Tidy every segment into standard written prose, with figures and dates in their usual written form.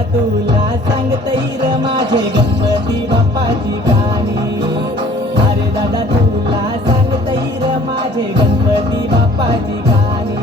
दादा तुला सांगतई र माझे गणपती बाप्पाची गाणी. अरे दादा तुला सांगतई र माझे गणपती बाप्पाची गाणी.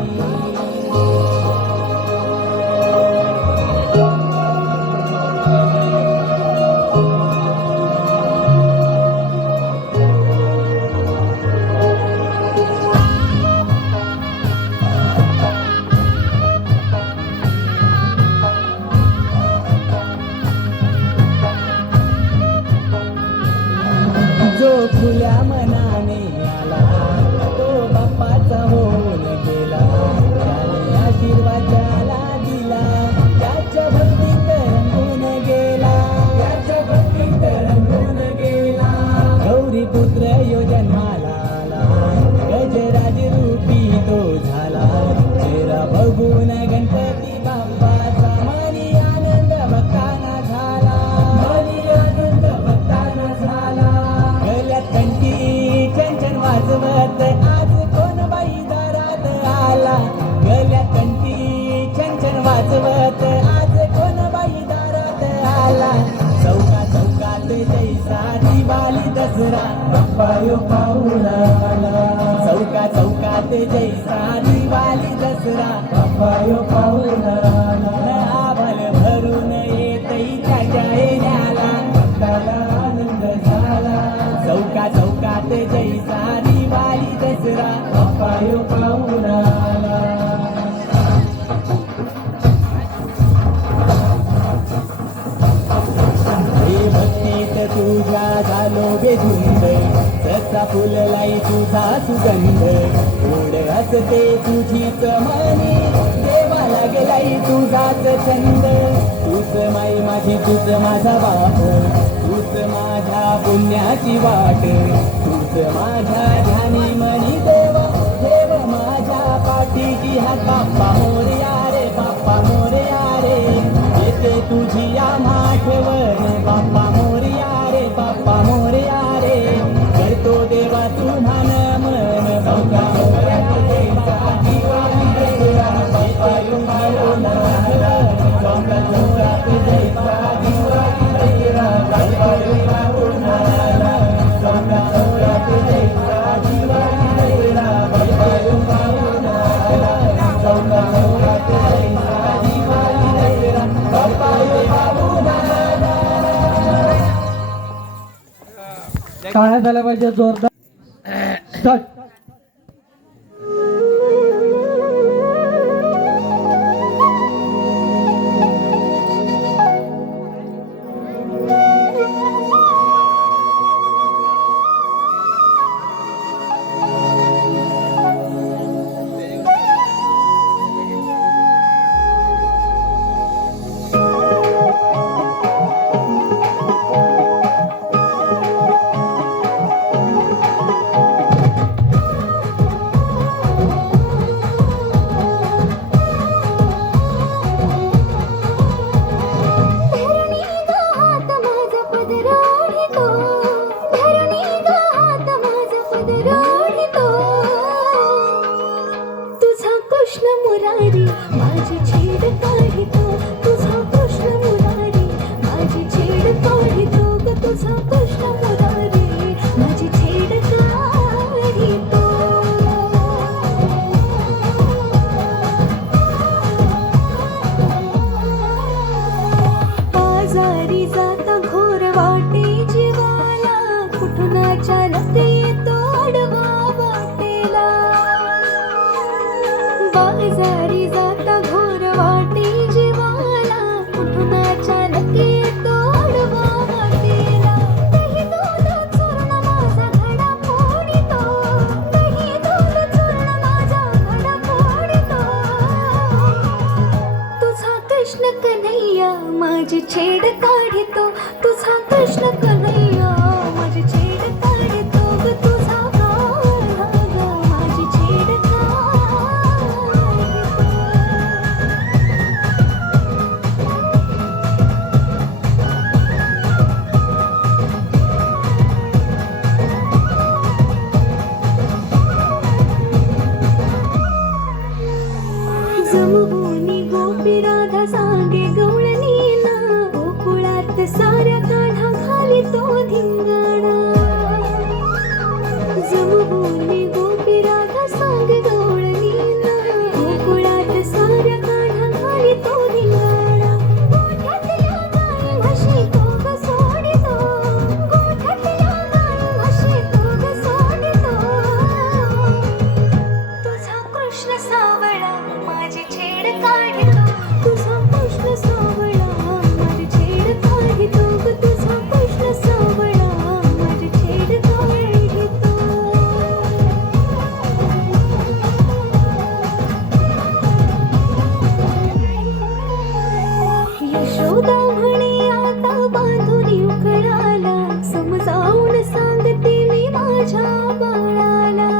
जो खुल्या मनाने आला तो बाप्पाचा होऊन गेला. त्याने आशीर्वाद त्याला दिला, त्याच्या भक्तीत रंगून गेला, त्याच्या भक्तीत रंगून गेला. गौरी पुत्र यो जन्माला आला, गजराज रूपी तो झाला. चेहरा बघून गणपती बाप्पाचा मनी आनंद भक्तांना झाला, मनी आनंद भक्तांना झाला. कंठी छन वाजवत आज कोण बाई दारात आला. गल्यात कंठी छन वाजवत आज कोण बाई दारात आला. चौका चौकात जैसा दिवाळी दसरा बाप्पा यो पाहून आला. चौका चौकात जैसा दिवाळी दसरा बाप्पा यो पाहून आला. आभाळ भरून येतई त्याच्या येण्याला भक्ताला आनंद झाला. चौका चौकात जैसा दिवाळी दसरा बाप्पा यो पाहून आला. हे भक्तीत तुझ्या झालो बेधुंद, ससा फुललाई तुझा सुगंध. गोड असते तुझीच मनी, देवाला गेलाई तुझाच छंद. तूच माई माझी तूच माझा बाप, तूच माझ्या पुण्याची वाट. तूच माझ्या ध्यानी मनी देवा, देव माझ्या पाठीची हात. बाप्पा मोरया रे, बाप्पा मोरया रे, येते तुझी या माठवर. बाप्पा मोरया रे, बाप्पा मोरया रे, करतो देवा तुम्हा नमन. चौका चौकात जैसा दिवाळी दसरा बाप्पा यो पाहून आला. चौका चौकात जैसा दिवाळी दसरा बाप्पा यो पाहून आला. चौका चौकात जैसा दिवाळी दसरा बाप्पा यो पाहून आला. चौका चौकात जैसा दिवाळी दसरा बाप्पा यो पाहून आला. टाळ्या झाल्या पाहिजे जोरदार. स्टार्ट. माझी छेड काढितो तुझा कृष्ण कन्हैया. माझी छेड काढितो ग तुझा कान्हा, माझी छेड जमवूनी गोपी राधा सांगे गवळणी ना. यशोदा म्हणे आता बांधून उकळाला, समजावून सांगते मी माझ्या बाळाला.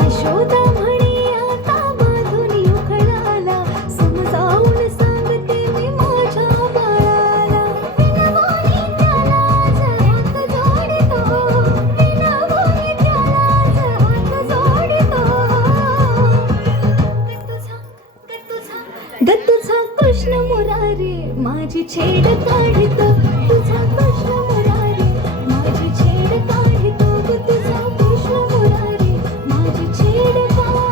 यशोदा म्हणे आता बांधून उकळाला, समजावून सांगते मी माझ्या बाळाला. विनवाने त्याला हात जोडितो, विनवाने त्याला हात जोडितो. तुझा कृष्ण मुरारी माझी छेड काढतो, तुझा कृष्ण मुरारी माझी छेड काढतो, तुझा कृष्ण मुरारी माझी छेड काढतो.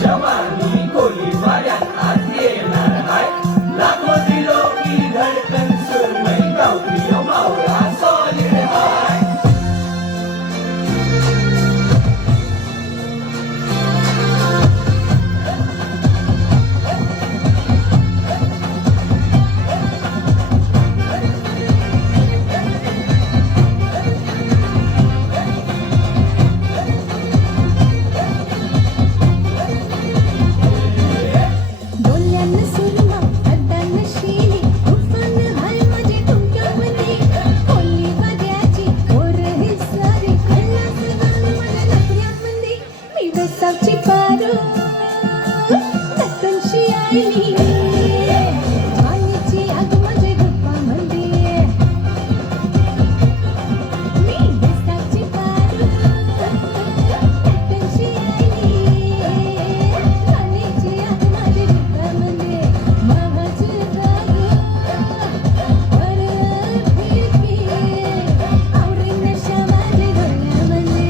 जवानी कोली वाऱ्यात आत येणार हाय, लाखो दिलो की धडकन सुरमई गावठी मावळा सॉलिड हाय. डोल्यानं सुरमा हातानं शिली, उफान हाय माझे डोक्यामध्ये, कोली वाद्याची ओर ही सारी खल्लास झालं माझ्या नखऱ्यामध्ये. मी वेसावची पारू नटूनशी आली, पाण्याची आग माझ्या डोक्यामध्ये. मी वेसावची पारू नटूनशी आली, पाण्याची आग माझ्या डोक्यामध्ये. महाची जाग वर फिरकी, आवरी नशा माझ्या डोळ्यामध्ये.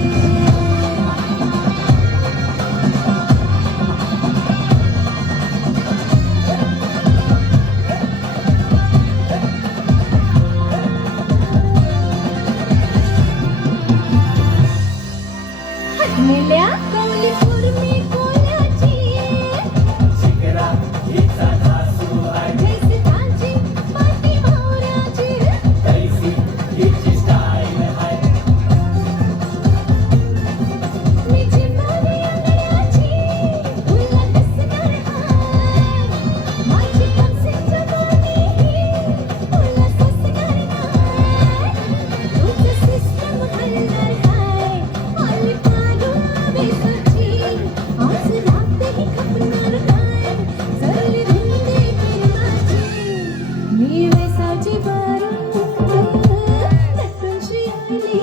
मेल्या कौली कुर्मी कोल्याची, शिकरा हिचा धासू हाय, जैसे कांची पाटी भावऱ्याची. कैसी हिची स्टाईल हाय. मी चिमारी अंगड्याची, तुला दिसणार हाय. माझी कमसे जवानी तुला ससणार हाय. तुझं सिस्टम हलणार हाय, आली पारू बेसाची. आज रातही खपणार हाय, चली धुंदी प्रेमाची. मी वेसाची पारू नटूनशी आली,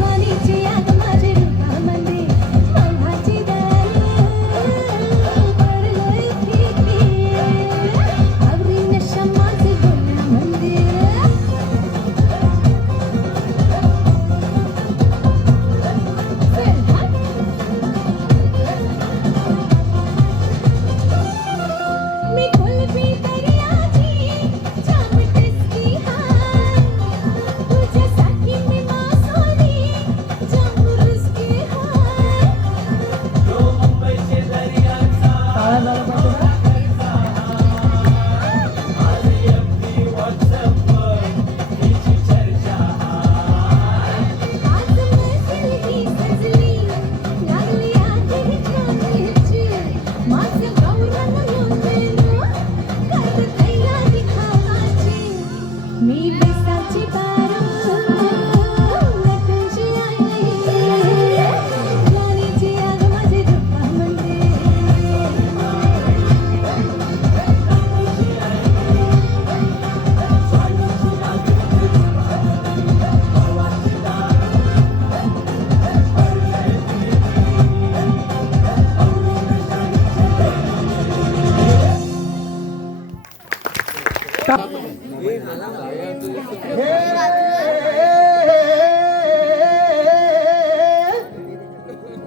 वाणीची आग माझ्या डोक्यामध्ये. मौहाची दारू भरलंय फिकी, आवरी नशा माझ्या डोळ्यामध्ये. मी कुल्फी दर्याची जामटसकी हाय, तुझ्यासाठी मी मासोळी जामुरुसकी हाय. तो मुंबईचे दर्याचा टाळ्या झाल्या पाहिजे ना? आज अगदी व्हॉट्सअपवर हिची चर्चा हाय. आज मैफिल ही सजली, लागली आधी चांदीची. माझं गौरव येऊन गेलो, करत तयारी खावाची. मी बेसाची पारू नटूनशी आली, वाणीची आग माझ्या डोक्यामध्ये.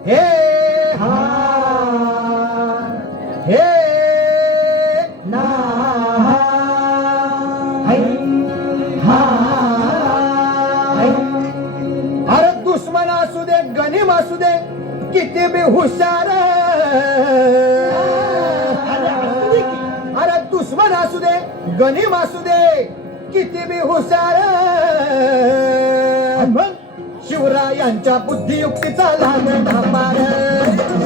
हे हा हे ना है हा है. अरे दुश्मन असू दे गणिम असू दे किती बी हुशार अरे दुश्मन असू दे गणिम असू दे किती बी हुशार शिवरायांच्या बुद्धियुक्तीचा लागणा पार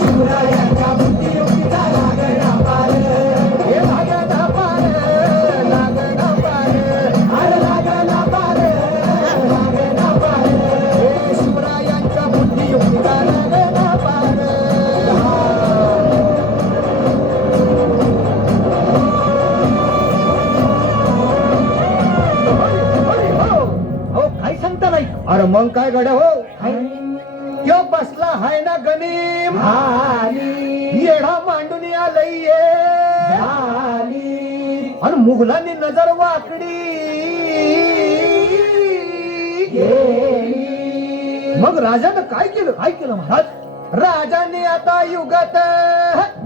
शिवरायांच्या बुद्धियुक्तीचा लागणा पार हे लागणा पार लागणा पार अरे लागणा पार लागणा पार हे शिवरायांच्या बुद्धियुक्तीचा लागणा पार काय सांगता नाही अरे मग काय गड्या हो त्यो बसला हाय ना गणिम येडा मांडून आलंय आणि मुघलांनी नजर वाकडी मग राजानं काय केलं महाराज राजाने आता युगत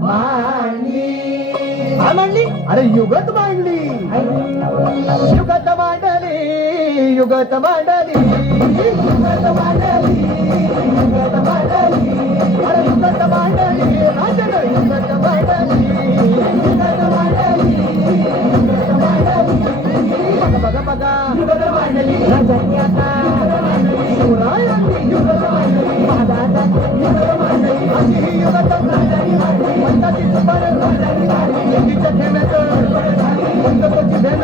मांडली अरे युगत मांडली युगत मांडली युगत मांडली युगत मांडली युगत मांडली अरे युगत मांडली राजानं युगत मांडली युगत मांडली युगत मांडली बघा बघा युगत मांडली राजांनी आता शिवरायांनी युगत मांडली महाराजांनी युगत मांडली अशी ही युगत राजांनी मांडली पंताची सुपर राजांनी मांडली एकीच्या ठेव्याचं पंतची भेद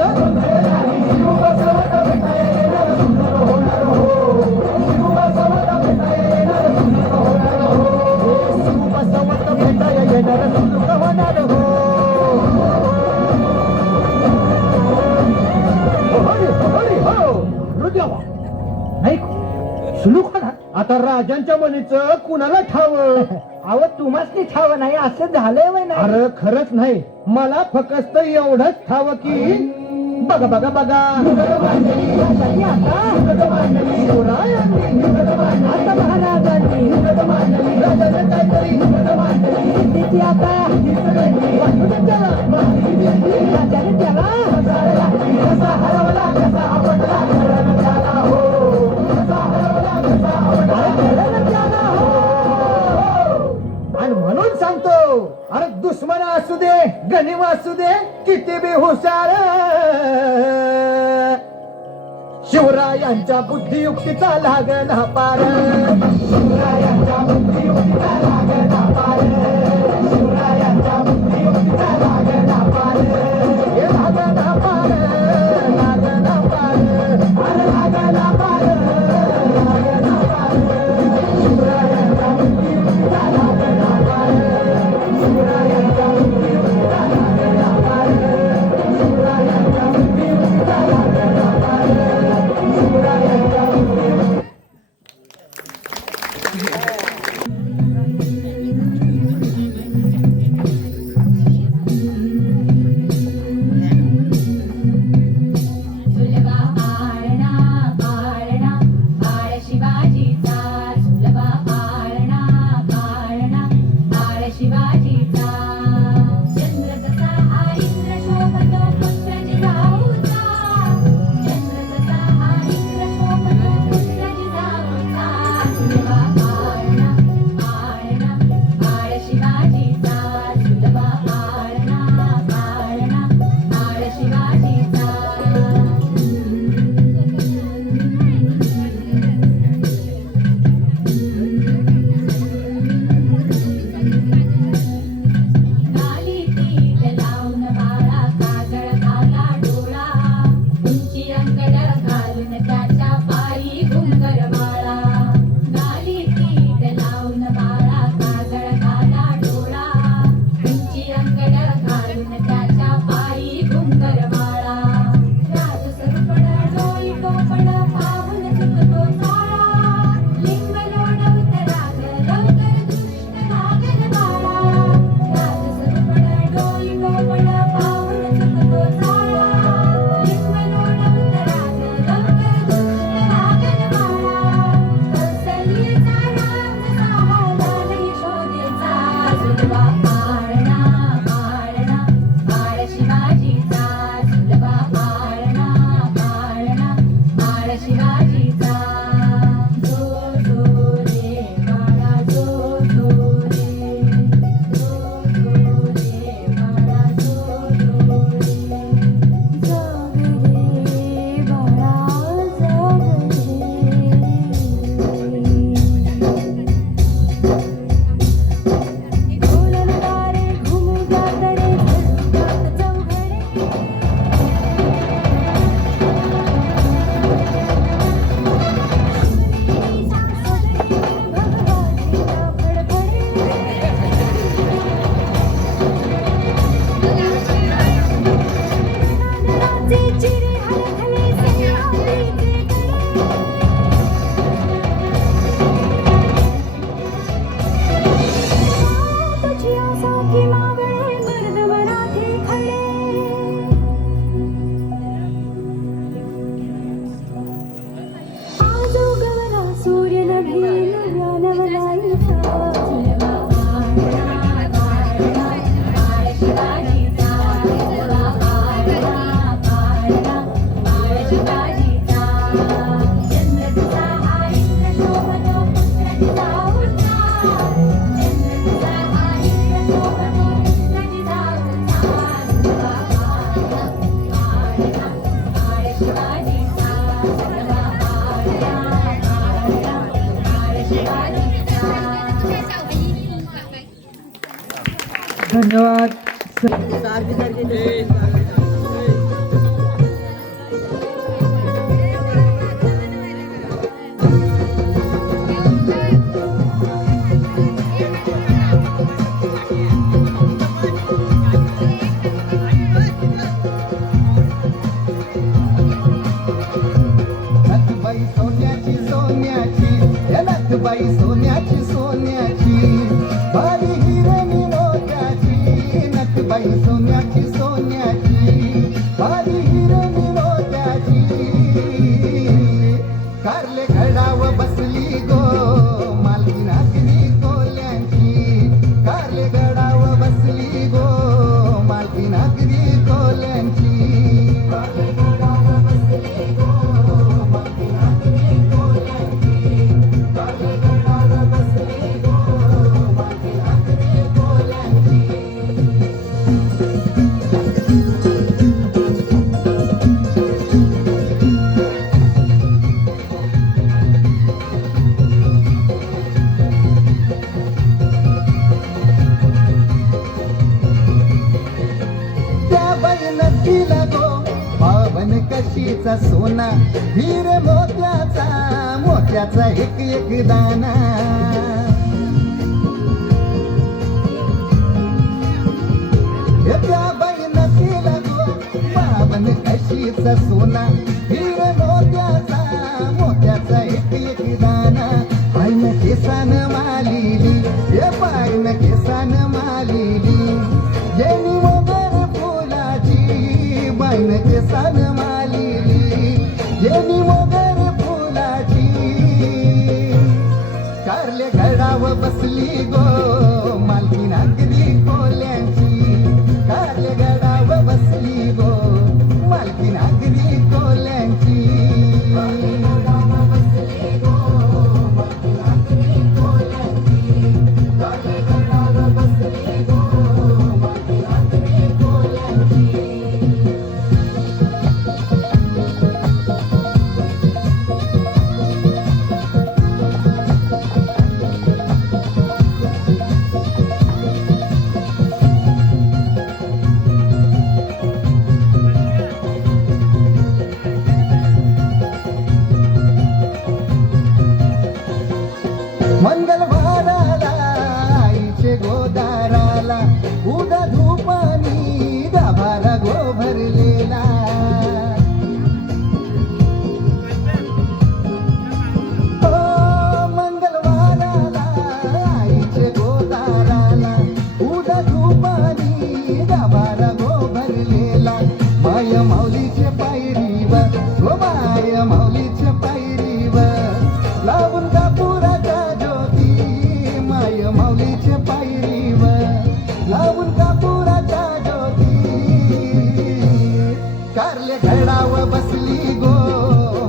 आता राजांच्या मनीचं कुणाला ठाव अव तुम्हाला ठाव नाही असं झालंय वय ना अरे खरंच नाही मला फक्त एवढंच ठाव की बघा बघा बघा आता महाराजांनी राजाने काहीतरी सिद्धीची आता राजाने त्याला कसा हरवला कसा आवडला त्याला हो आणि म्हणून सांगतो अरे दुश्मन असू दे गणिम असू दे किती बी हुशार शिवरायांच्या बुद्धियुक्तीचा लागला पार शिवरायांच्या बुद्धियुक्तीचा लागला पार शिवरायांच्या बुद्धियुक्तीचा लागला पार हे लागला पार लागला पार अरे लागला पार लागला पार शिवरायांच्या बुद्धियुक्तीचा लागला पार शिवरायांच्या बुद्धियुक्तीचा लागला पार शिवरायांच्या बुद्धियुक्तीचा लागला पार शिवरायांच्या धन्यवाद. नथबाई सोन्याची सोन्याची हे नथबाई सोन्याची सोन्याची बारी हिरणी मोत्याची नथबाई सोन्याची सोन्याची बारी हिरणी मोत्याची कारले घडाव बसली गो मालकी नागरी कोल्यांची कारले घडाव बसली गो मालकी नागरी कोल्यांची त्या बाई नदीला गो पावन कशीचा सोना हीर मोत्याचा मोत्याचा एक एक दाना हे त्या बाई नदीला गो पावन कशीचा सोना हीर मोत्याचा मोत्याचा एक एक दाना पायन केसान मालिली हे पायन केसान मालिली येणी वगर फुलाची बाईन केसान मालिली येणी वगर फुलाची कारले घडाव बसली गो मालकी नागरी कोल्यांची कारले घडाव बसली गो मालकी नागरी कोल्यांची मंगलवाराला आईचे गोदाराला उदा धूपानी गाभारा गो भरलेला मंगलवाराला आईचे गोदाराला उदा धूपानी गाभारा गो भरलेला माय माऊलीचे पायरीवर गो माय माऊलीचे पायरीवर लावून कापुराच्या ज्योती माय माऊलीच्या पायरीवर लावून कापुराच्या ज्योती कारले घडाव बसली गो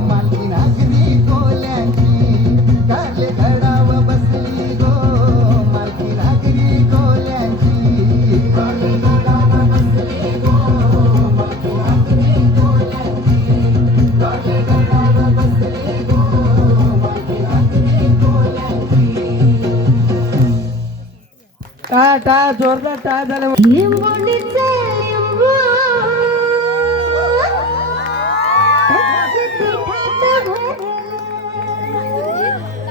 मालकी नागरी कोल्यांची कारले घडाव बसली गो मालकी नागरी कोल्यांची टाटा जोरदार टाळ झालं. लिंबोणीचे लिंबू पिठात भरलं.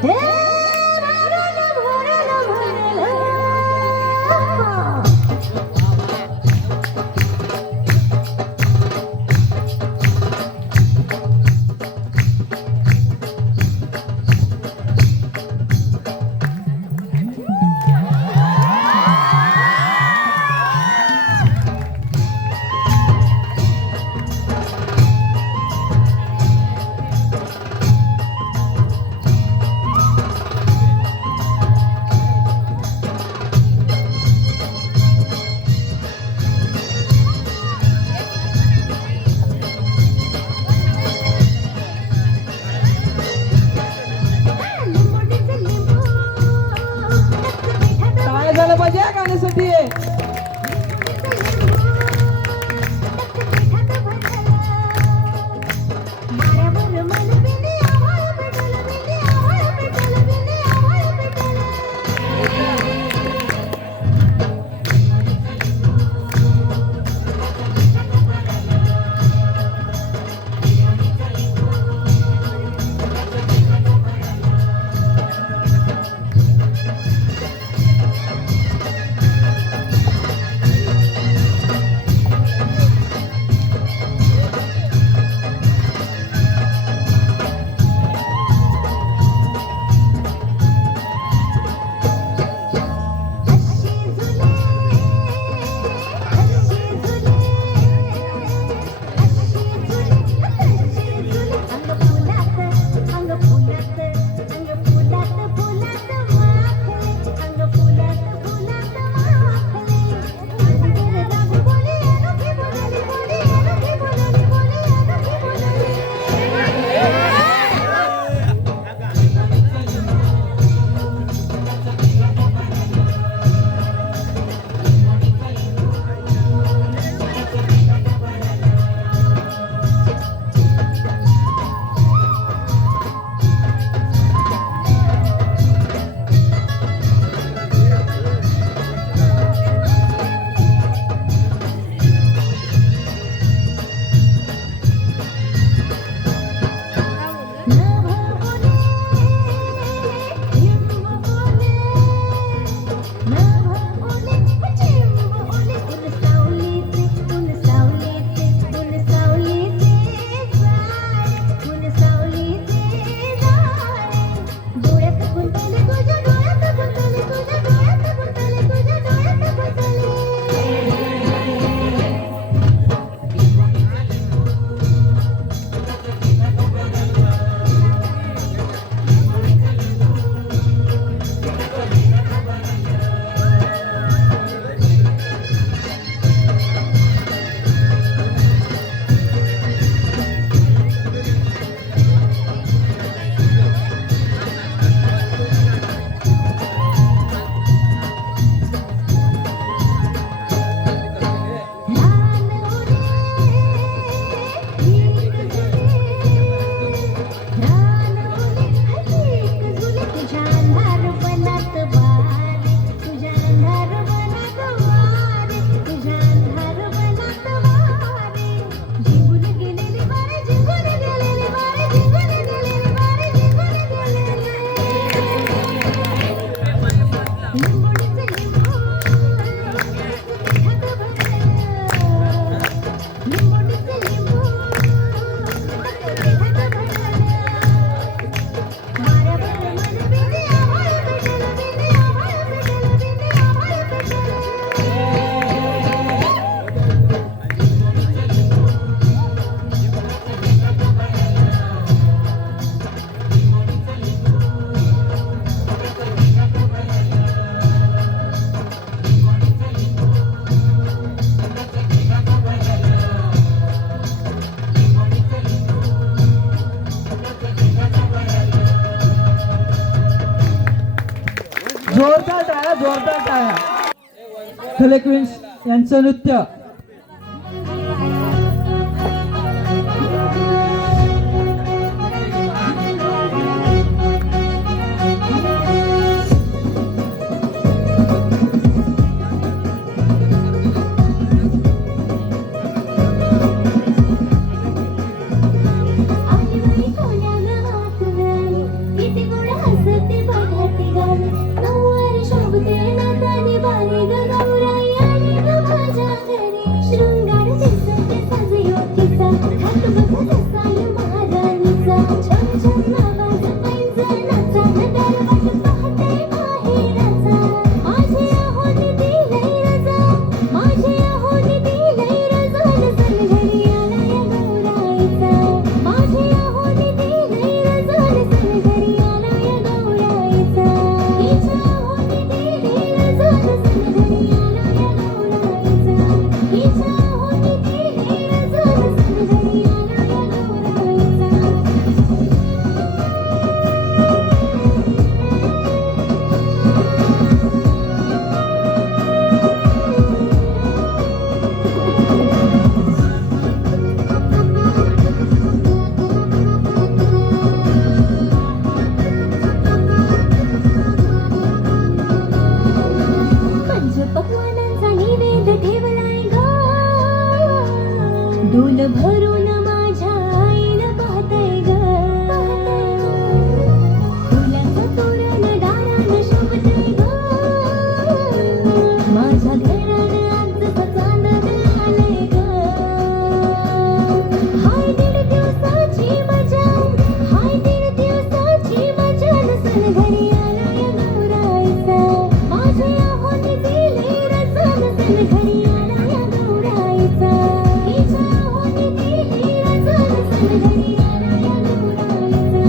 हे भरलं, भरलं, भरलं. लिंबोणीचं लिंबू पिठात भरलं. लिंबोणीचं लिंबू पिठात भरलं. वाऱ्यावर मन बिंदी आभाळ पेटलं, बिंदी आभाळ पेटलं, बिंदी आभाळ पेटलं. जोरदार टाळ्या, जोरदार टाळ्या. खले क्वीन्स यांचं नृत्य. आली बाई कोण्या गावात गाणी, किती गोड हसते बघते गाणी. नऊवारी शोभते नातानी बारी ग गौराई आली ग माझ्या घरी. शृंगार दिसते सजयोतीचा, हात बघ रसाल महाराणीचा. छम छम आवाज पैंजणाचा, नटरवाट पाहते माहेराचा. माझे आहोनी दिलंय रजा, माझे आहोनी दिलंय रजा. नसल घरी आला या गौराईचा. माझे आहोनी दिलंय रजा, नसल घरी आला या गौराईचा. हिच्या आहोनी दिलंय रजा, नसल घरी आला या गौराईचा. हिच्या आहोनी दिलंय रजा, नसल घरी आला या गौराईचा. पंचपक्वान्नांचा निवेद ठेवलाय ग. डोल भरून माझ्या आईला पाहतय ग. फुलांचं तोरण दारानं शोभतय ग. माझ्या घरानं आजचा चांदण आलंय ग. हाय दीड दिवसाची मजा, हाय दीड दिवसाची मजा. नसल घरी आला या गौराईचा. माझे आहोनी दिलंय रजा, नसल घरी आला या गौराईचा. हिच्या आहोनी दिलंय रजा, नसल घरी आला या गौराईचा.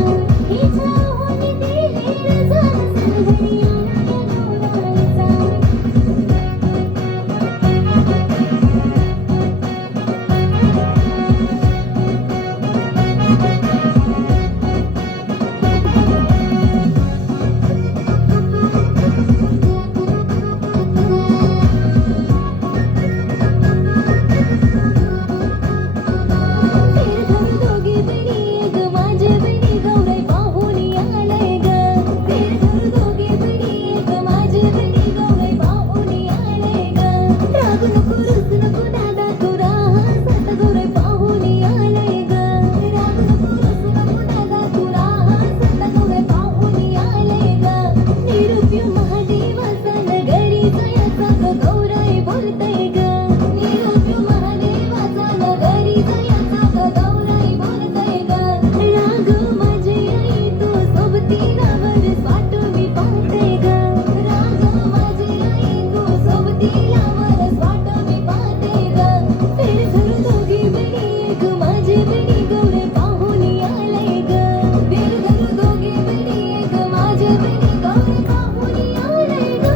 हिच्या आहोनी दिलंय रजा, नसल घरी आला या गौराईचा. फेर धरू दोघी बहिणी ग, माझे बहिणी गौराई पाहुणी आलंय ग. फेर धरू दोघी बहिणी ग, माझे बहिणी गौराई पाहुणी आलंय ग. रागू नको रुसू नको दादा तू राहत गौराई पाहुणी आलंय ग. रागू नको रुसू नको दादा तू राहत गौराई पाहुणी आलंय ग. निरूप्य महादेवाचा नगरी जयाचा ग गौराई बोलतय ग. निरूप्य महादेवाचा नगरी जयाचा ग गौराई बोलतय ग. राग माझी आई तू सोबतीलावर स्वाट मी पाहते ग. राग माझी आई तू सोबतीलावर स्वाट मी पाहते ग. फेर धरू दोघी बहिणी ग, माझी बहिणी गौराई पाहुणी आलंय ग. फेर धरू दोघी बहिणी ग, माझी बहिणी गौराई पाहुणी आलंय ग.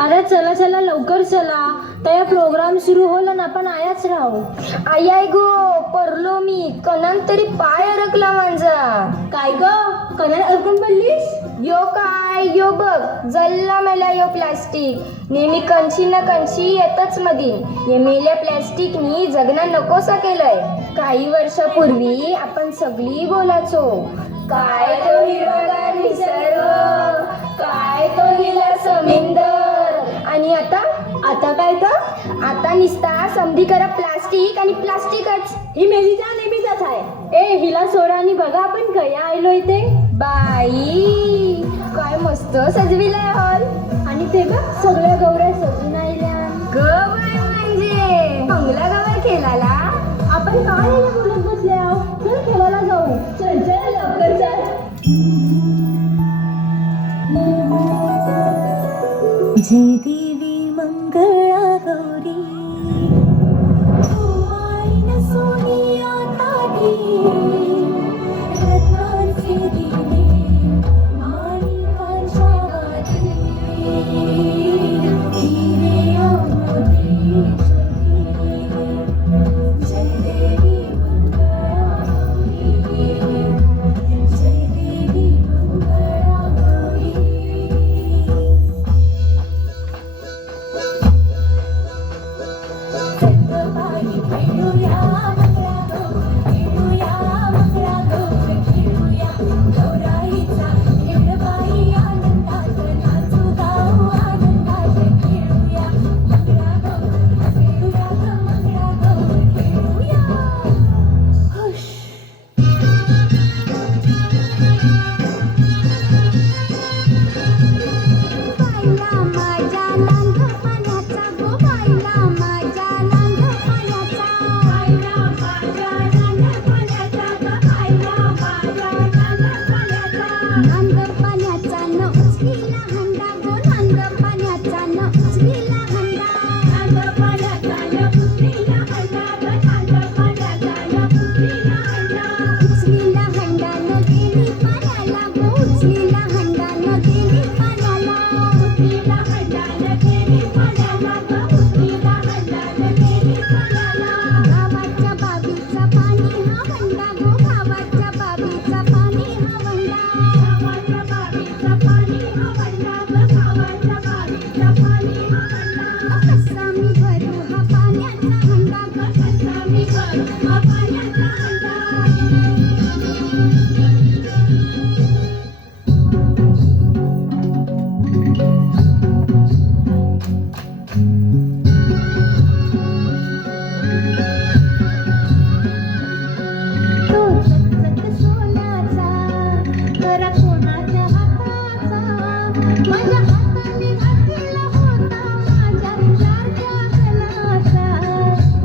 अरे चला चला लवकर चला, त्या प्रोग्राम सुरू होला ना आपण आयाच राहू. आई गो परलो मी, कणान तरी पाय अडकला माझा. काय ग कण्यात अडकून पडलीस? यो काय यो बघ जल्ला मेला यो प्लास्टिक नेहमी कंची ना कंची येतच मधी हे मेल्या प्लॅस्टिकनी जगणं नकोसा केलंय. काही वर्षापूर्वी आपण सगळी बोलायचो काय तो हिरवागार निसर्ग, काय तो हिला समुंदर, आणि आता काय तर आता निसता समधी करा प्लास्टिक आणि प्लास्टिकच. ही मेलीचा नेहमीचाच आहे. ए हिला सोडा आणि बघा आपण कया आलो इथे. बाई काय मस्त सजविलाय हॉल. आणि ते बघ सगळ्या गौऱ्या सजून आल्या. बाय म्हणजे बंगला गवर खेळाला. आपण काय याला बोलत बसले आहोत? चल खेळायला जाऊ. चल चल लवकर चल. जय देवी मंगळा गौरी कुमारीन सोनिया ताटी रत्नांचे दिवे माणिकांच्या वाती हिरे अमृतेश्वरी जय देवी मंगळा गौरी जय देवी मंगळा गौरी सत्तबाई खेळूया मंगळा गौर खेळूया मंगळा गौर खेळूया गौराईचा खेळबाई आनंदात नाचू गाऊ आनंदात खेळूया मंगळा गौर खेळूया मंगळा गौर खेळूया. हुश बाईला माझ्या नांग पाण्याचा गो बाईला माझ्या नांग पाण्याचा बाईला माझ्या नांग पाण्याचा गो बाईला माझ्या नांग पाण्याचा न उचलीला हंडा गो नांग पाण्याचा न उचलीला हंडा नांग पाण्याचा न उचलीला हंडा गो नांग पाण्याचा न उचलीला हंडा उचलीला हंडा न गेली पाण्याला गो उचलीला हंडा न गेली पाण्याला उचलीला हंडा न गेली पाण्याला गो उचलीला हंडा न गेली पाण्याला. गावाच्या बाबीचा पाणी हा वंडा गो गावाच्या बाबीचा पाणी हा वंडा गावाच्या बाबीचा पाणी हा वंडा गो गावाच्या बाबीचा पाणी हा वंडा. कसा मी भरू हा पाण्याचा हंडा गो कसा मी भरू हा पाण्याचा हंडा. तो चकचक सोन्याचा करा कोणाच्या हाताचा माझ्या हाताने घातलेला होता माझ्या लाडक्या कणाचा.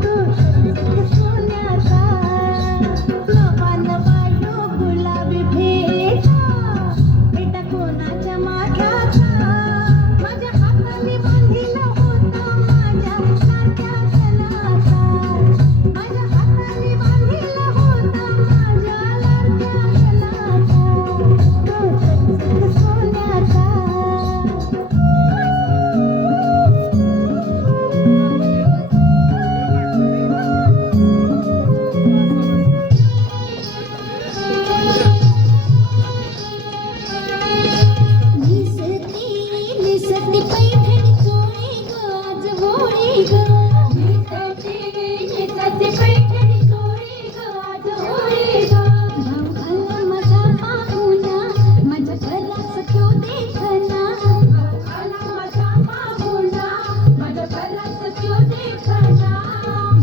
तो चकचक सोन्याचा नवा नवा यो गुलाबी भेटा बेटा कोणाच्या माथ्याचा माझ्या हाताने बांधिला होता माझ्या लाडक्या कणाचा माझ्या हाताने बांधिला होता माझ्या लाडक्या कणाचा. तो चकचक सोन्याचा निसती पैठणी चोळी ग आज होळी ग निसती पैठणी चोळी ग आज होळी ग. भाऊ घाला माझा पाहुणा माझ्या घराचं तो देखना भाऊ घाला माझा पाहुणा माझ्या घराचं तो देखना.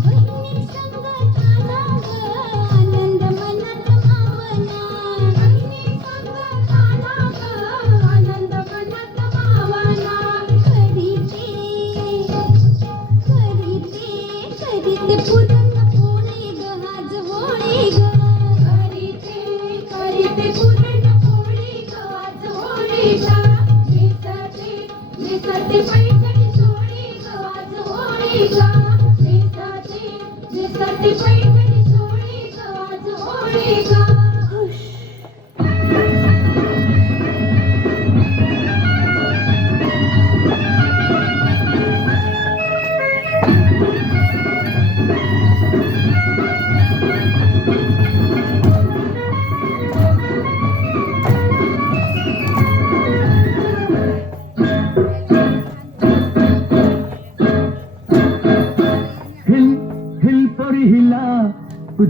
बहिणी संग काना ग आनंद मनात भावना बहिणी संग काना ग आनंद मनात भावना. करीते पुरणपोळी ग आज होळी ग करीते पुरणपोळी ग आज होळी ग. निसते पैठणी चोळी ग आज होळी ग निसते पैठणी चोळी ग आज होळी ग.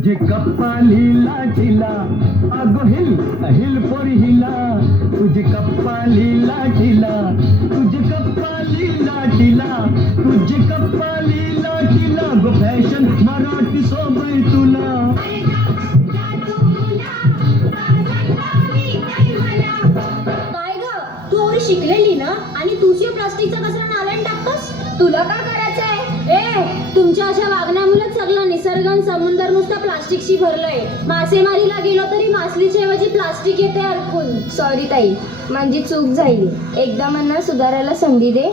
तुझे कप्पाली लाटीला अगो हिल हिल पोर हिला तुझे कप्पाली लाटीला तुझे कप्पाली लाटीला तुझे कप्पाली लाटीला गो फॅशन मराठी सोबत तुला काय ग तू एवढी शिकलेली ना आणि तुझी प्लास्टिकचा कचरा नाल्यात टाकतोस. तुला काय करायचंय? ए तुमच्या अशा वागण्यामुळेच सगळं निसर्ग आणि समुद्र नुसतं प्लास्टिकशी भरलंय. मासेमारीला गेलो तरी मासलीच्या ऐवजी प्लास्टिक येते अडकून. सॉरी ताई, माझी चूक झाली. एकदा मला सुधारायला संधी दे.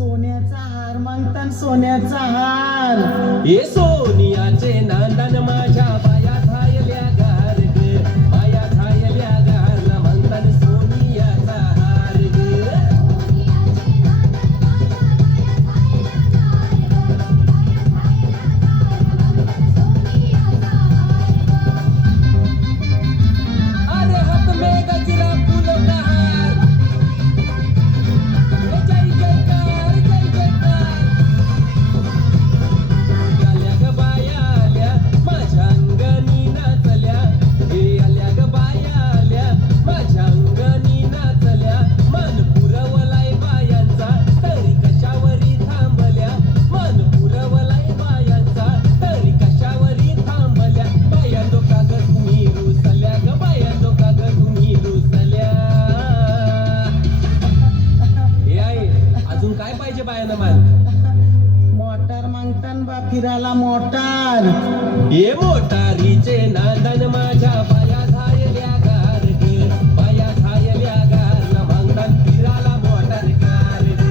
सोन्याचा हार मागतान सोन्याचा हार. हे सोनियाचे नांदन माझ्या बाया झायल्या गार ग बाया झायल्या गार ना म्हणतान सोनियाचा हार ग. अरे हात में गजरा फूलों का हार जय जयकार जय जयकार. आल्या ग बाया आल्या माझ्या अंगणी नाचल्या हे आल्या ग बाया आल्या माझ्या अंगणी नाचल्या मन पुरवलाय बायांचा तरी कशावरी थांबल्या मन पुरवलाय बायांचा तरी कशावरी थांबल्या बाया डोका ग तुम्ही रुसल्या ग बाया डोका ग तुम्ही रुसल्या. हे आहे अजून काय पाहिजे बायानं मान. मोटार मागतान बा फिरायला मोटार. ये मोटारीचे नांदन माझ्या बाया झायल्या गार ग बाया झायल्या गार ना मागतान फिराला मोटार कार ग.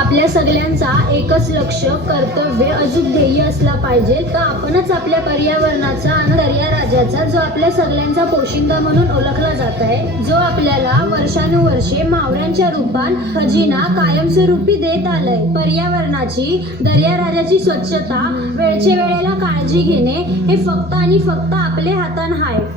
आपल्या सगळ्या एकच लक्ष, कर्तव्य, अचूक ध्येय असला पाहिजे तर आपणच आपल्या पर्यावरणाचा आणि दर्याराजाचा, जो आपल्या सगळ्यांचा पोशिंदा म्हणून ओळखला जात आहे, जो आपल्याला वर्षानुवर्षे मावळ्यांच्या रूपात खजिना कायमस्वरूपी देत आलंय, पर्यावरणाची, दर्याराजाची स्वच्छता, वेळचे वेळेला काळजी घेणे हे फक्त आणि फक्त आपले हातान आहे.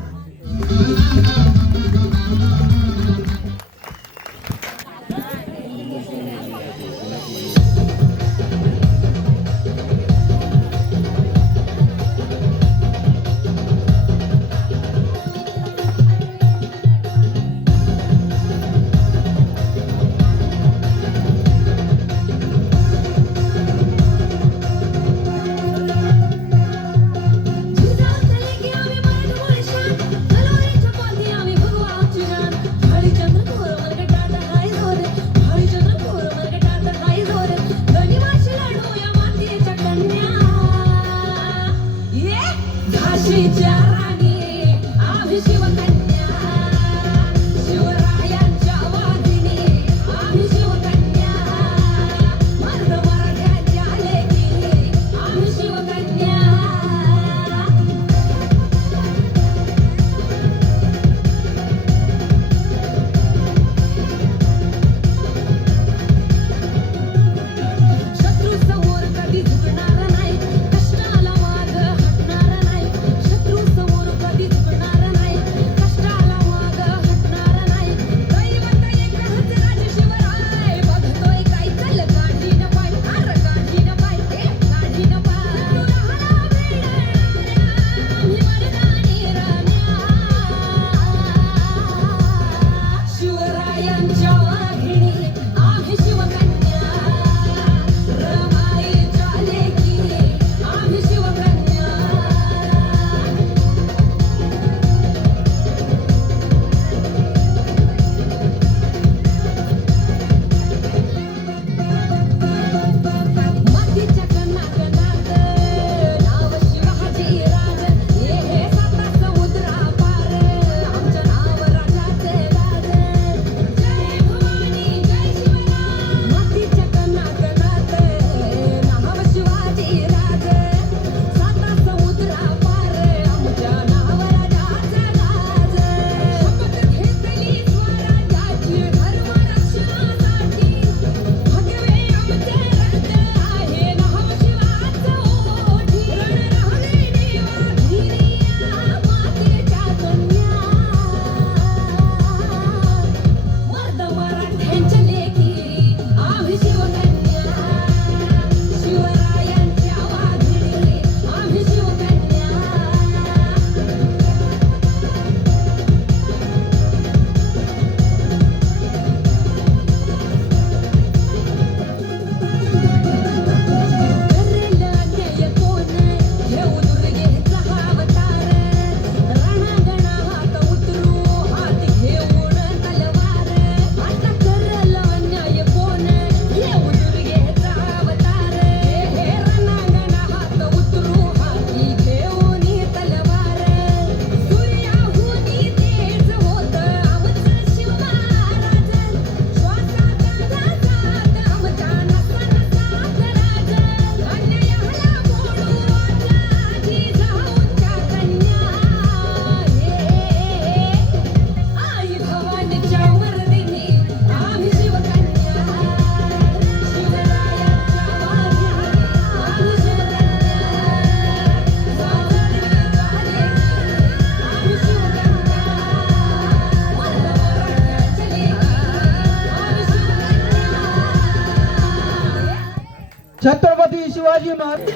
छत्रपती शिवाजी महाराज.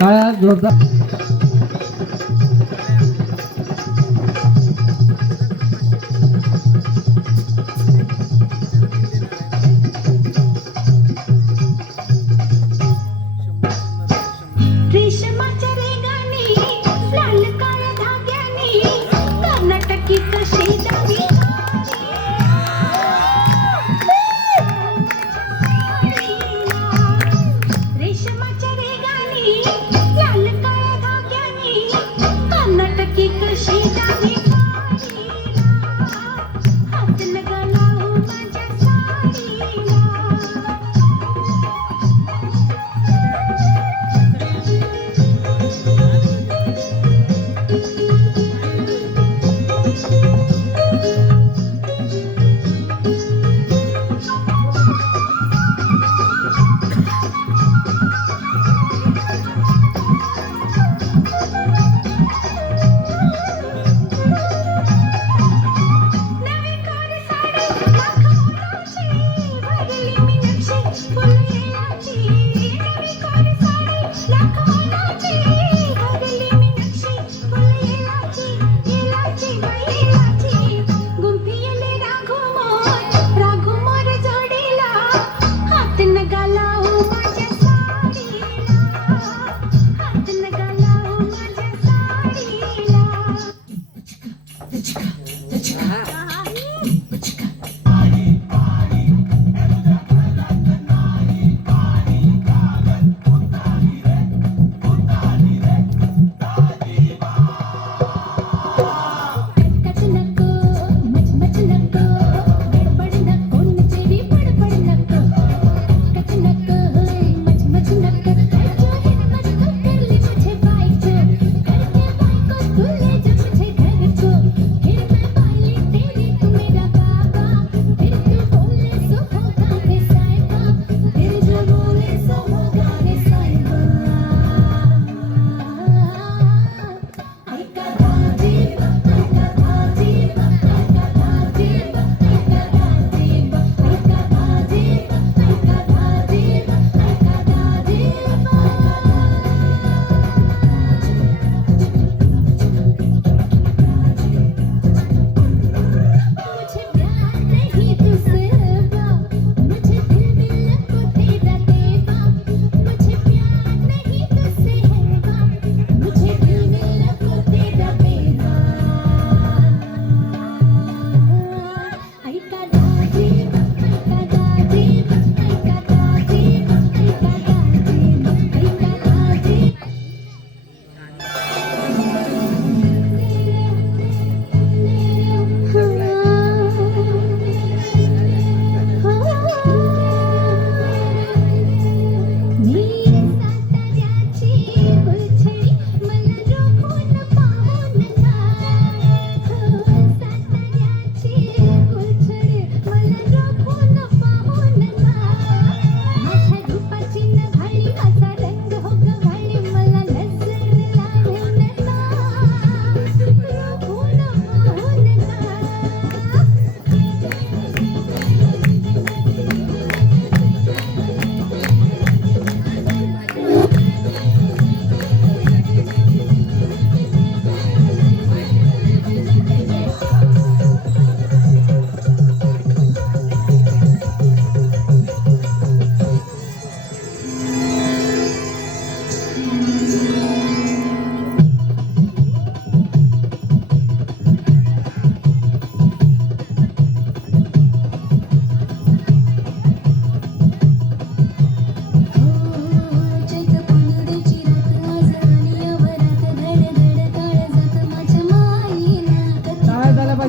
टाळ्या जोरदार. रेशमाच्या रेगाने लाल काळ्या धाग्याने कर्नाटकी कशी दावी रेशमाच्या रेगाने लाल काळ्या धाग्याने कर्नाटकी कशी दावी हात लगाला माझ्या साडीला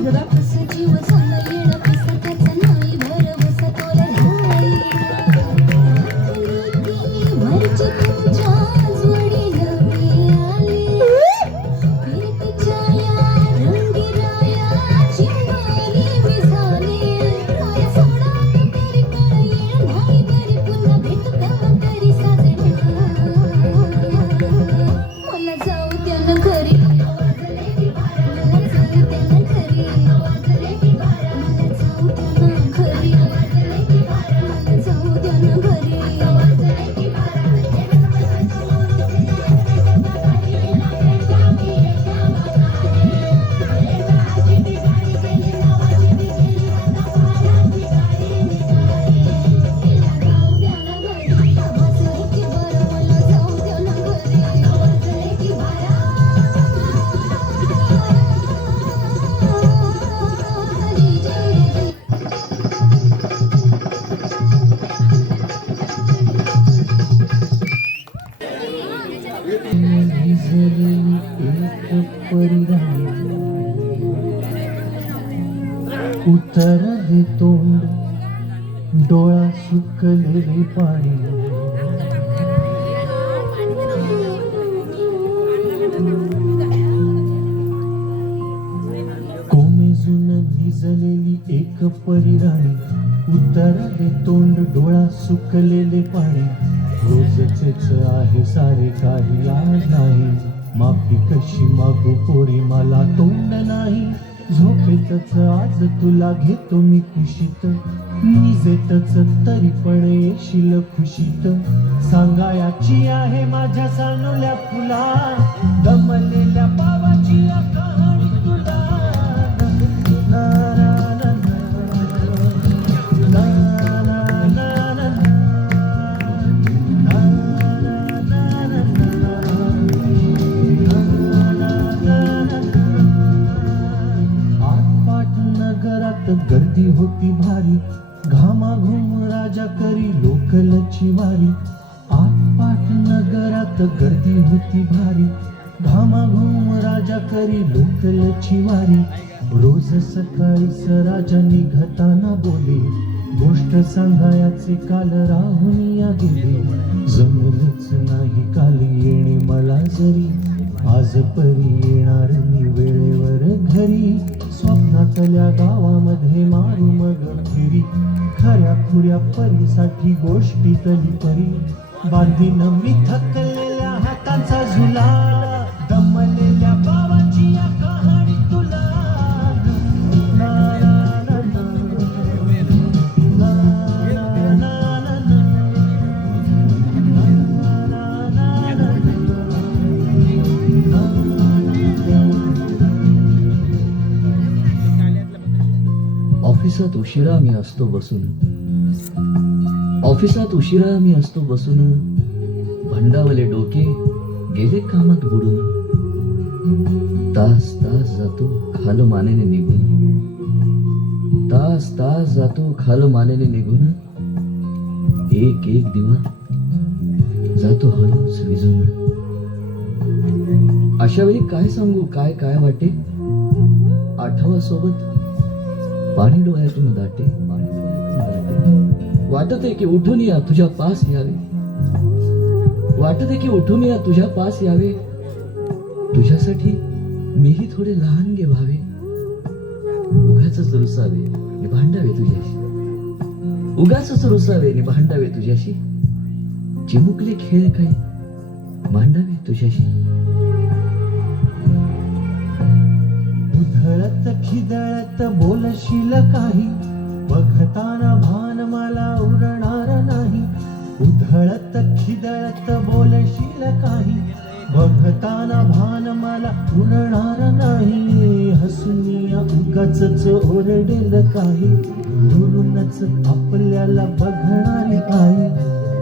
जरा कसं जीव सांगा येणं कसं त्याचं नाही भरवस तोला नाही भरची तुमच्या जोडीनं मी आले फिरतीच्या या रंगीराया चिंगारी मी झाले काय सोडा तरी कळ येणं नाही तरी पुन्हा भेट का तरी साजणं मला जाऊ त्यानं घरी मला जाऊ त्यानं घरी मला जाऊ त्यानं घरी मला जाऊ त्यानं घरी उतरले तोंड डोळा सुकलेले पाणी कोमेजून भिजलेली एक परिराणी उतरले तोंड डोळा सुकलेले पाणी रोजचेच आहे सारे काही आज नाही माफी कशी मागू पोरी मला तोंड नाही झोपेतच आज तुला घेतो मी कुशीत निजेतच तरी पण येशील खुशीत सांगायाची आहे माझ्या सानुल्या फुला दमलेल्या पावाची कहाणी तुला ना, ना, ना, ना, ना, ना, ना, नगरात गर्दी होती भारी घामाघूम राजा करी लोकलची वारी आटपाट नगरात गर्दी होती भारी घामाघूम राजा करी लोकलची वारी रोज सकाळीच राजा निघताना बोले गोष्ट सांगायाचे काल राहून या गेले जमलेच नाही काल येणे मला जरी आज परी येणार मी वेळेवर घरी स्वप्नातल्या गावामध्ये मारू मग फिरी खऱ्या खुऱ्या परीसाठी गोष्टीतली परी बांधीन मी थकलेल्या हातांचा झुला दमलेल्या बाबाची या कहाणी तुला ना, ना, ना, ना, ना, ना, ना, ना. ऑफिसात उशिरा मी असतो बसून भंडावले डोके गेले कामात बुडून तास जातो खाल मानेने निघून एक दिवा जातो हळूच विझून अशा वेळी काय सांगू काय वाटे आठवा सोबत पाणी डोळ्यातून दाटे वाटते की उठून या तुझ्या पास यावे तुझ्यासाठी मीही थोडे लहान गे व्हावे उगाचच रुसावे आणि भांडावे तुझ्याशी चिमुकले खेळ काही मांडावे तुझ्याशी उधळत खिदळत बोलशील काही बघताना भान मला उरणार नाही उधळत खिदळत बोलशील काही बघताना भान मला उरणार नाही हसून उगाचच ओरडेल काही दुरूनच आपल्याला बघणारी आई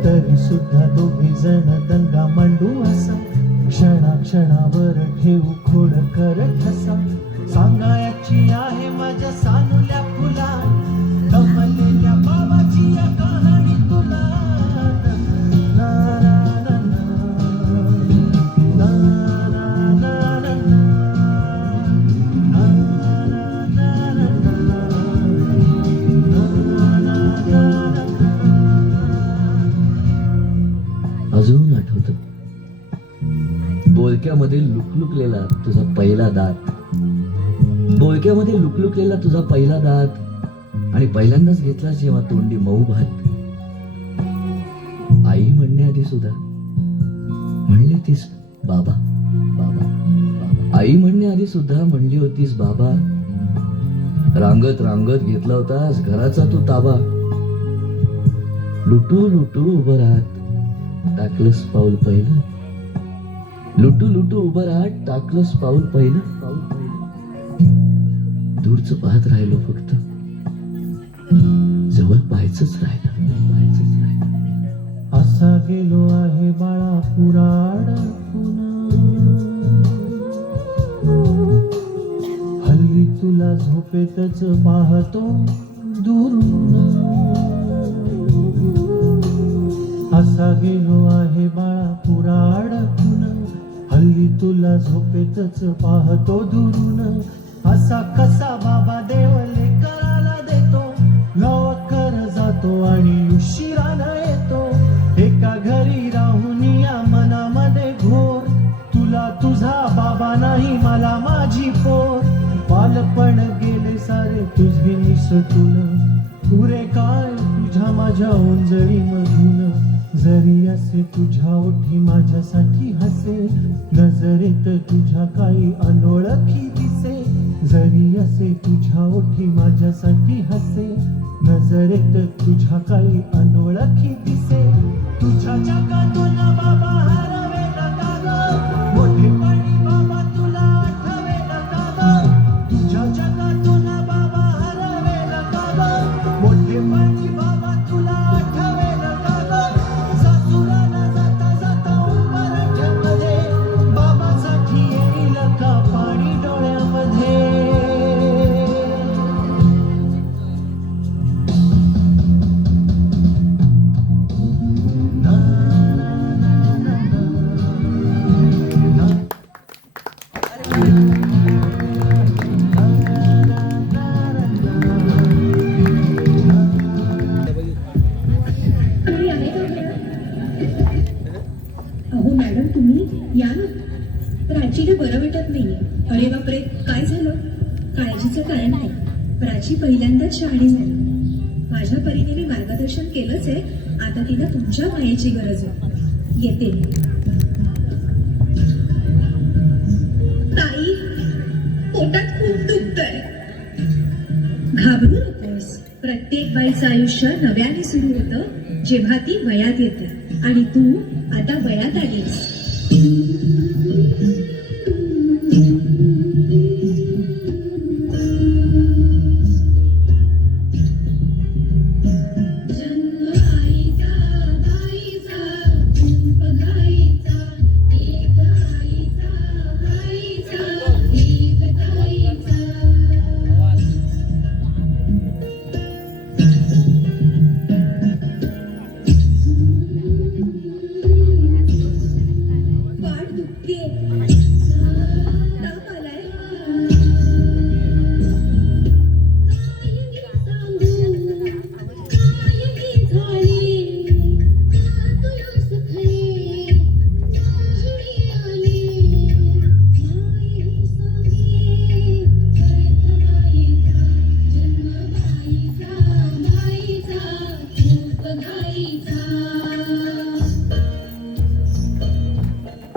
तरी सुद्धा दोघे जण दंगा मांडू असा क्षणावर ठेवू खोड कर ठसा सांगायची आहे माझ्या सानुल्या फुला दमलेल्या बाबाची या कहाणी तुला ना, ना, ना, ना, ना, ना, ना, ना, ना, ना, ना, बोलक्यामध्ये लुकलुकलेला तुझा पहिला दात, बोलक्यामध्ये लुकलुकलेला तुझा पहिला दात आणि पहिल्यांदाच घेतला जेव्हा तोंडी मऊ भात. आई म्हणण्याआधी सुद्धा म्हणली होतीस बाबा बाबा बाबा. आई म्हणण्याआधी सुद्धा म्हणली होतीस बाबा. रांगत रांगत घेतला होतास घराचा तू ताबा. लुटू लुटू उभं राहत टाकलंस पाऊल पहिलं. लुटू लुटू उभं राहत टाकलंस पाऊल पहिलं. दूरच पाहत राहिलो फक्त, जवळ पाहायचंच राहिलं. असा गेलो आहे बाळा पुराड हल्ली तुला झोपेतच पाहतो दुरून. असा गेलो आहे बाळा पुराड हल्ली तुला झोपेतच पाहतो दुरून. असा कसा बाबा देवले कराला देतो, लवकर जातो आणि उशिरानं येतो. एका घरी राहून या मनामध्ये घोर, तुला तुझा बाबा नाही मला माझी पोर. बालपण गेले सारे तुझे निसटून, पुरे काय तुझ्या माझ्या ओंजळी मधून. जरी असे तुझ्या ओठी माझ्यासाठी हसे, नजरेत तुझ्या काही अनोळखी दिसे. जरी असे तुझ्या ओठी माझ्यासाठी हसे, नजरेत तुझ्या काही अनोळखी दिसे. तुझ्या जगातून बाबा हरवे नका ग, मोठेपणी बाबा तुला आठवे नका ग. तुझ्या जगातून बाबा हरवे नका ग, मोठेपणी बाबा तुला आठवे नका ग. सासुराला जाता जाता उंबरठ्यामध्ये बाबासाठी येईल का पाणी डोळ्यामध्ये. अहो मॅडम तुम्ही या ना. प्राचीला बरं वाटत नाहीये. अरे बापरे काय झालं? काळजीचं कारण नाही. प्राची पहिल्यांदाच शहाणी झाली. माझ्या परीने मी मार्गदर्शन केलंच आहे. आता तिला तुमच्या मायेची गरज आहे. येते. ताई पोटात खूप दुखतंय. घाबरू नकोस. प्रत्येक बाईचं आयुष्य नव्याने सुरू होतं जेव्हा ती वयात येते. आणि तू आता वयात आलीस.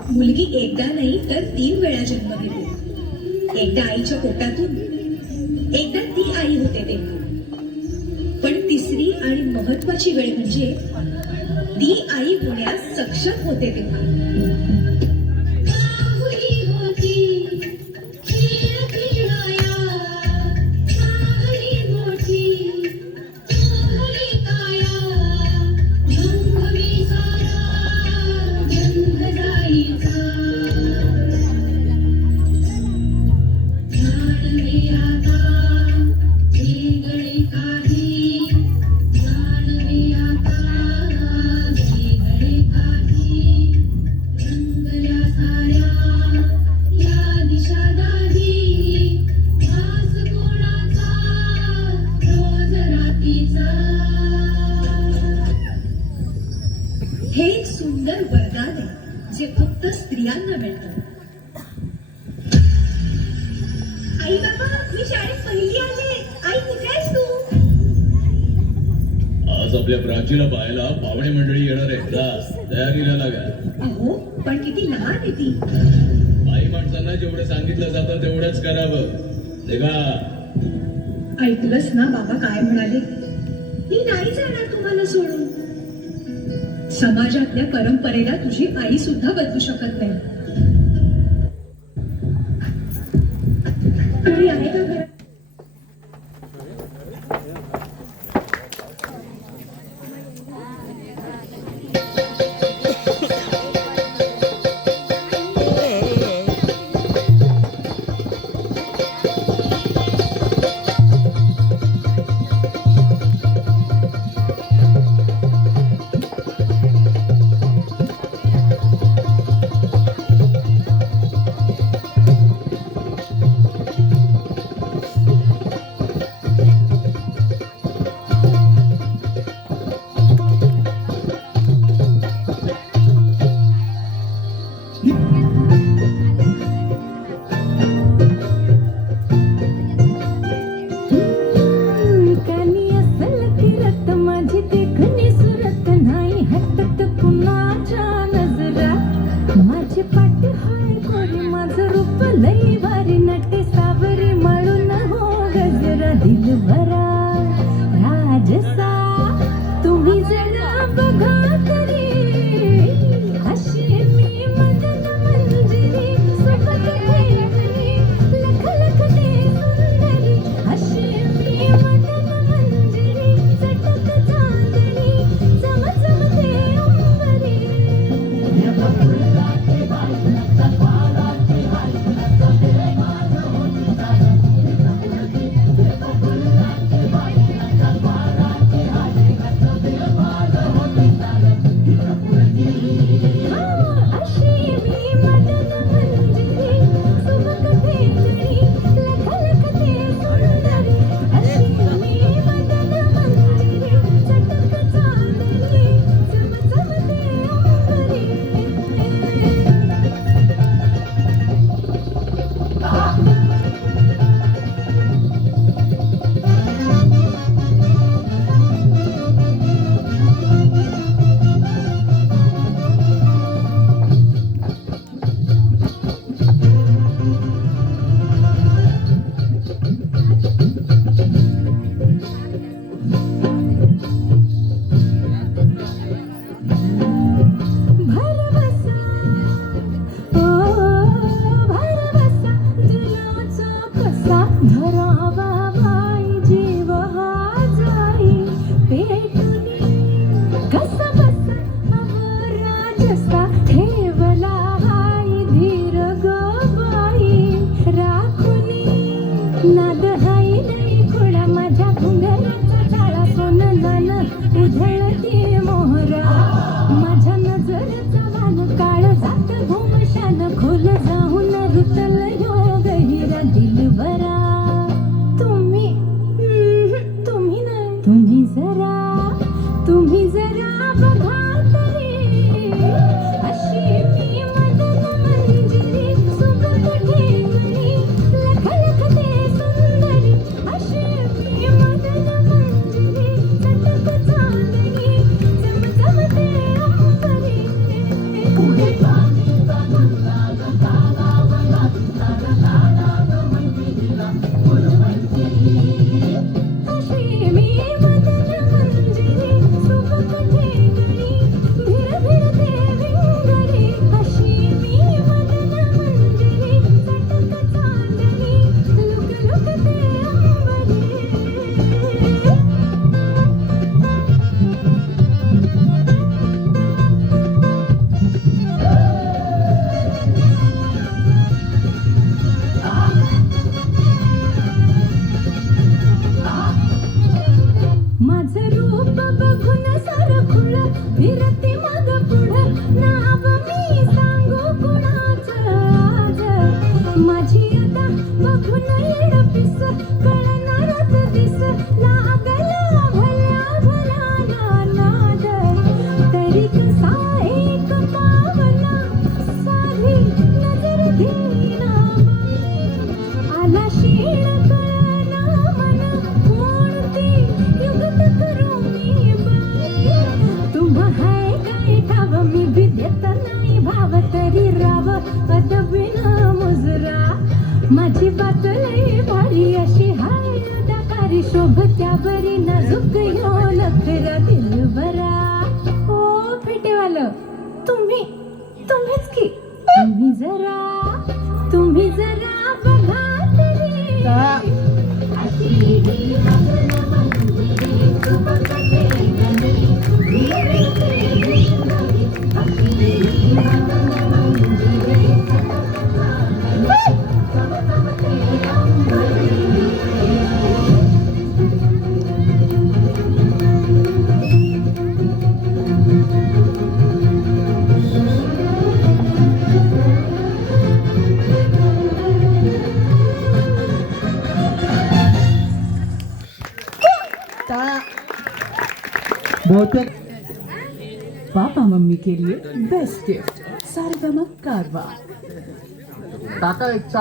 मुलगी एकदा नाही तर 3 वेळा जन्म घेते. एकदा आईच्या पोटातून, एकदा ती आई होते तेव्हा. पण तिसरी आणि महत्वाची वेळ म्हणजे ती आई होण्यास सक्षम होते तेव्हा. मुलांना मिळतं. आई बाबा, मी शाळेत पहिली आले. आई कुठे आहेस तू? आज आपल्या प्राचीला पाहायला पाहुणे मंडळी येणार आहे. जा, तयारीला लागा. अहो, पण किती लहान आहे ती. बाई माणसांना जेवढं सांगितलं जातं तेवढंच करावं. निघा. ऐकलंस ना बाबा काय म्हणाले? मी नाही जाणार तुम्हाला सोडून. समाजातल्या परंपरेला तुझी आई सुद्धा बदलू शकत नाही. कोणी आहे का घरात? कानी असल फिरत माझी देखणी सुरत नाही हटत कुणाच्या नजरा. माझी पाठ हाय गोरी माझं रूप लई भारी नटे सावरी मळून हो गजरा. दिलभरा राजसा तुम्ही जरा बघा तरी. अशी मी मदन मंजिरी सोबत ठेवली लख लख ते सुंदरी. अशी मी मदन मंजिरी चटक चांदणी चम चम ते अंबरी. अशी मी मदन मंजिरी सोबत ठेवली लख लख ते सुंदरी. अशी मी मदन मंजिरी चटक चांदणी चम चम ते अंबरी. भरवसा ओ भरवसा दिलाचा कसा धरावा बाई जीव हा जाई पेटुनी. कसा बसा अवराजसा ठेवला हाई धीर ग बाई राखुनी. नाद हाई नाही खुळा माझ्या घुंगराचा जाळा सोन नान उधळती मोहरा. माझ्या नजरेचा वान काळ जात भूमशान खोल जाऊन रुतल योग हिरा. दिलभरा तुम्ही तुम्ही नाही तुम्ही जरा बघा तरी. अशी मी मदन मंजिरी सोबत ठेवली लख लख ते सुंदरी. अशी मी मदन मंजिरी चटक चांदणी चम चम ते अंबरी. अशी मी मदन मंजिरी सोबत ठेवली भिर भिर ते विंगरी. अशी मी मदन मंजिरी चटक चांदणी लुक लुक ते अंबरी. माझं रूप बघून सरखुळ फिरते मग पुढं नाव मी सांगू कुणाचं आज. माझी आता बघून येडपीस कळणारच दिस लागला भल्या भला नाद. तरी कसा एक पावला साधी माझी बात लई भारी अशी हाय अदाकारी शोभत्यावरी नाजूक यो नखरा दिलबरा ओ फेटेवालं तुम्हीच की तुम्ही जरा बघा तरी अशी ही गगन मंदिरे सुबकते गणी अशी ही गगन मंदिरे बहुतेक पापा मम्मी के लिए बेस्ट गिफ्ट सारेगामा कारवा। काका एक